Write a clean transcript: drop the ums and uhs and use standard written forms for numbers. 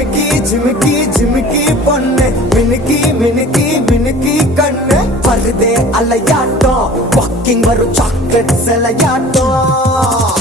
ஜிமிக்கி ஜிமிக்கி ஜிமிக்கி பொண்ணு மினுக்கி மினுக்கி மினுக்கி கண்ணு வருதே அலையாட்டம் வாக்கிங் வரும் சாக்லேட் சிலையாட்டம்